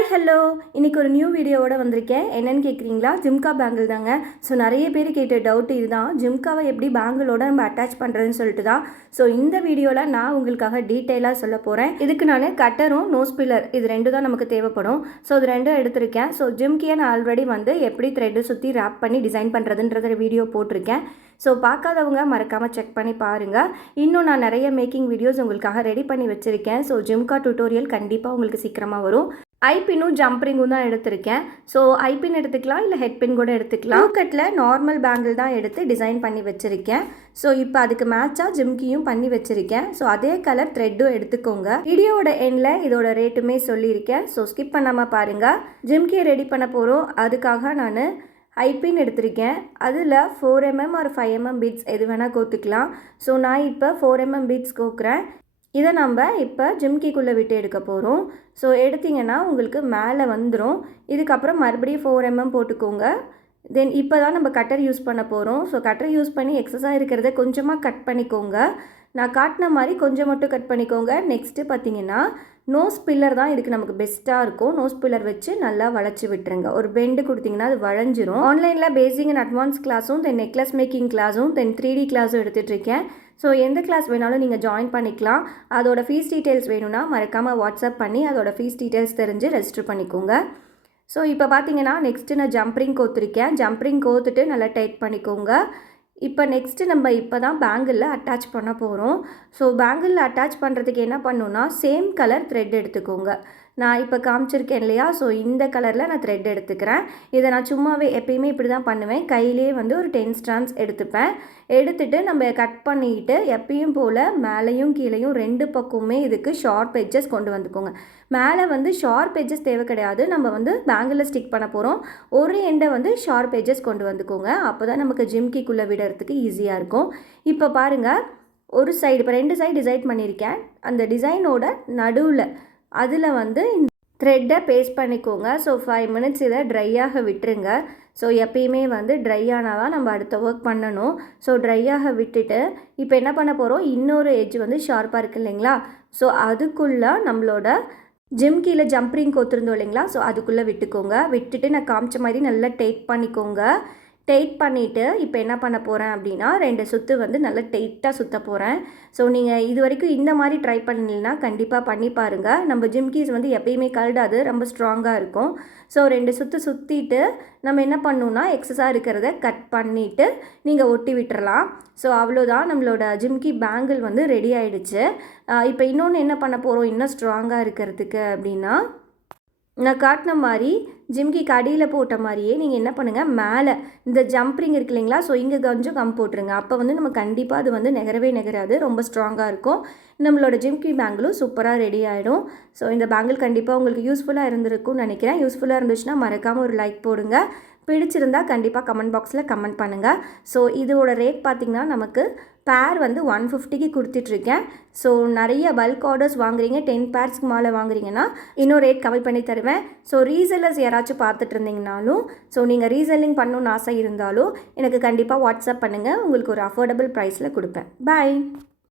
Hi hello, இன்றைக்கி ஒரு new வீடியோவோட வந்திருக்கேன். என்னென்னு கேட்குறீங்களா? ஜிம்கா பேங்கிள் தாங்க. ஸோ நிறைய பேர் கேட்ட டவுட் இதுதான், ஜிம்காவை எப்படி பேங்கிளோட நம்ம அட்டாச் பண்ணுறதுன்னு சொல்லிட்டு தான். ஸோ இந்த வீடியோவில் நான் உங்களுக்காக டீட்டெயிலாக சொல்ல போகிறேன். இதுக்கு நான் கட்டரும் நோஸ் பில்லர் இது ரெண்டு தான் நமக்கு தேவைப்படும். ஸோ இது ரெண்டும் எடுத்திருக்கேன். ஸோ ஜிம்கியை நான் ஆல்ரெடி எப்படி த்ரெட்டு சுற்றி ரேப் பண்ணி டிசைன் பண்ணுறதுன்றத வீடியோ போட்டிருக்கேன். ஸோ பார்க்காதவங்க மறக்காமல் செக் பண்ணி பாருங்கள். இன்னும் நான் நிறைய மேக்கிங் வீடியோஸ் உங்களுக்காக ரெடி பண்ணி வச்சுருக்கேன். ஸோ ஜிம்கா டியூட்டோரியல் கண்டிப்பாக உங்களுக்கு சீக்கிரமாக வரும். ஐபின்னும் ஜம்ப்ரிங்கும் தான் எடுத்திருக்கேன். ஸோ ஐபின் எடுத்துக்கலாம், இல்லை ஹெட்பின் கூட எடுத்துக்கலாம். கட்டில் நார்மல் பேங்கிள் தான் எடுத்து டிசைன் பண்ணி வச்சுருக்கேன். ஸோ இப்போ அதுக்கு மேட்சாக ஜிம்கியும் பண்ணி வச்சுருக்கேன். ஸோ அதே கலர் த்ரெட்டும் எடுத்துக்கோங்க. வீடியோவோட எண்டில் இதோட ரேட்டுமே சொல்லியிருக்கேன். ஸோ ஸ்கிப் பண்ணாமல் பாருங்கள். ஜிம்கியை ரெடி பண்ண போகிறோம். அதுக்காக நான் ஐபின் எடுத்திருக்கேன். அதில் 4mm ஒரு 5mm பீட்ஸ் எது வேணால் கோத்துக்கலாம். ஸோ நான் இப்போ 4mm பீட்ஸ் கோக்குறேன். இதை நம்ம இப்போ ஜிம்கிக்குள்ளே விட்டு எடுக்க போகிறோம். ஸோ எடுத்திங்கன்னா உங்களுக்கு மேலே வந்துடும். இதுக்கப்புறம் மறுபடியும் 4mm போட்டுக்கோங்க. தென் இப்போ தான் நம்ம கட்டர் யூஸ் பண்ண போகிறோம். ஸோ கட்டர் யூஸ் பண்ணி எக்ஸஸாக இருக்கிறத கொஞ்சமாக கட் பண்ணிக்கோங்க. நான் காட்டின மாதிரி கொஞ்சம் மட்டும் கட் பண்ணிக்கோங்க. நெக்ஸ்ட்டு பார்த்தீங்கன்னா நோஸ் பில்லர் தான் இதுக்கு நமக்கு பெஸ்ட்டாக இருக்கும். நோஸ் பில்லர் வச்சு நல்லா வளைச்சி விட்டுருங்க. ஒரு பெண்டு கொடுத்திங்கன்னா அது வளைஞ்சிரும். ஆன்லைனில் பேசிக் அண்ட் அட்வான்ஸ் கிளாஸும் தென் நெக்லஸ் மேக்கிங் கிளாஸும் தென் 3D கிளாஸும் எடுத்துகிட்ருக்கேன். ஸோ எந்த கிளாஸ் வேணாலும் நீங்கள் ஜாயின் பண்ணிக்கலாம். அதோட ஃபீஸ் டீட்டெயில்ஸ் வேணும்னா மறக்காமல் வாட்ஸ்அப் பண்ணி அதோட ஃபீஸ் டீட்டெயில்ஸ் தெரிஞ்சு ரெஜிஸ்டர் பண்ணிக்கோங்க. ஸோ இப்போ பார்த்தீங்கன்னா நெக்ஸ்ட்டு நான் ஜம்ப்ரிங் கோத்துருக்கேன். ஜம்ப்ரிங் கோத்துட்டு நல்லா டைட் பண்ணிக்கோங்க. இப்போ நெக்ஸ்ட்டு நம்ம இப்போ தான் பேங்கிளில் அட்டாச் பண்ண போகிறோம். ஸோ பேங்கிளில் அட்டாச் பண்ணுறதுக்கு என்ன பண்ணணுன்னா சேம் கலர் த்ரெட் எடுத்துக்கோங்க. நான் இப்போ காமிச்சிருக்கேன் இல்லையா? ஸோ இந்த கலரில் நான் த்ரெட் எடுத்துக்கிறேன். இதை நான் சும்மாவே எப்பயுமே இப்படி தான் பண்ணுவேன். கையிலே ஒரு 10 ஸ்ட்ராண்ட்ஸ் எடுத்துப்பேன். எடுத்துகிட்டு நம்ம கட் பண்ணிக்கிட்டு எப்பயும் போல் மேலேயும் கீழேயும் ரெண்டு பக்கமுமே இதுக்கு ஷார்ப் எட்ஜஸ் கொண்டு வந்துக்கோங்க. மேலே ஷார்ப் எட்ஜஸ் தேவை கிடையாது. நம்ம பேங்கிளில் ஸ்டிக் பண்ண போகிறோம். ஒரு எண்டை ஷார்ப் எட்ஜஸ் கொண்டு வந்துக்கோங்க. அப்போ தான் நமக்கு ஜிம்கிக்குள்ளே விடுறதுக்கு ஈஸியாக இருக்கும். இப்போ பாருங்கள், ஒரு சைடு இப்போ 2 சைடு டிசைன் பண்ணியிருக்கேன். அந்த டிசைனோட நடுவில் அதில் த்ரெட்டை பேஸ்ட் பண்ணிக்கோங்க. ஸோ 5 மினிட்ஸ் இதை ட்ரையாக விட்டுருங்க. ஸோ எப்பயுமே ட்ரை ஆனால் தான் நம்ம அடுத்த ஒர்க் பண்ணணும். ஸோ ட்ரையாக விட்டுட்டு இப்போ என்ன பண்ண போகிறோம், இன்னொரு எட்ஜ் ஷார்ப்பாக இருக்குது இல்லைங்களா? ஸோ அதுக்குள்ளே நம்மளோட ஜிம்கியில் ஜம்ப்ரிங் கோத்துருந்தோம் இல்லைங்களா? ஸோ அதுக்குள்ளே விட்டுக்கோங்க. விட்டுட்டு நான் காமிச்ச மாதிரி நல்லா டெய்ட் பண்ணிக்கோங்க. டெய்ட் பண்ணிவிட்டு இப்போ என்ன பண்ண போகிறேன் அப்படின்னா 2 சுற்று நல்லா டெய்ட்டாக சுற்ற போகிறேன். ஸோ நீங்கள் இது வரைக்கும் இந்த மாதிரி ட்ரை பண்ணலைன்னா கண்டிப்பாக பண்ணி பாருங்கள். நம்ம ஜிம்கீஸ் எப்பயுமே கழடாது, ரொம்ப ஸ்ட்ராங்காக இருக்கும். ஸோ 2 சுற்று சுற்றிட்டு நம்ம என்ன பண்ணணுன்னா எக்ஸஸாக இருக்கிறத கட் பண்ணிவிட்டு நீங்கள் ஒட்டி விட்டுறலாம். ஸோ அவ்வளோதான், நம்மளோட ஜிம்கி பேங்கிள் ரெடி ஆகிடுச்சு. இப்போ இன்னொன்று என்ன பண்ண போகிறோம் இன்னும் ஸ்ட்ராங்காக இருக்கிறதுக்கு அப்படின்னா, நான் காட்டின மாதிரி ஜிம்கிக்கு அடியில் போட்ட மாதிரியே நீங்கள் என்ன பண்ணுங்கள், மேலே இந்த ஜம்ப்ரிங் இருக்கு இல்லைங்களா? ஸோ இங்கே கொஞ்சம் கம் போட்டுருங்க. அப்போ நம்ம கண்டிப்பாக அது நகரவே நகராது, ரொம்ப ஸ்ட்ராங்காக இருக்கும். நம்மளோட ஜிம்கி பேங்கிளும் சூப்பராக ரெடி ஆகிடும். ஸோ இந்த பேங்கிள் கண்டிப்பாக உங்களுக்கு யூஸ்ஃபுல்லாக இருந்திருக்கும்னு நினைக்கிறேன். யூஸ்ஃபுல்லாக இருந்துச்சுன்னா மறக்காமல் ஒரு லைக் போடுங்க. பிடிச்சிருந்தால் கண்டிப்பாக கமெண்ட் பாக்ஸில் கமெண்ட் பண்ணுங்கள். ஸோ இதோட ரேட் பார்த்திங்கன்னா நமக்கு பேர் 150க்கு கொடுத்துட்ருக்கேன். ஸோ நிறைய பல்க் ஆர்டர்ஸ் வாங்குறீங்க, 10 பேர்ஸ்க்கு மேலே வாங்குறீங்கன்னா இன்னும் ரேட் கம்மி பண்ணி தருவேன். ஸோ ரீசெல்லர்ஸ் யாராச்சும் பார்த்துட்டு இருந்தீங்கனாலும், ஸோ நீங்கள் ரீசெல்லிங் பண்ணணும்னு ஆசை இருந்தாலும் எனக்கு கண்டிப்பாக வாட்ஸ்அப் பண்ணுங்கள். உங்களுக்கு ஒரு அஃபோர்டபுள் ப்ரைஸில் கொடுப்பேன். பாய்.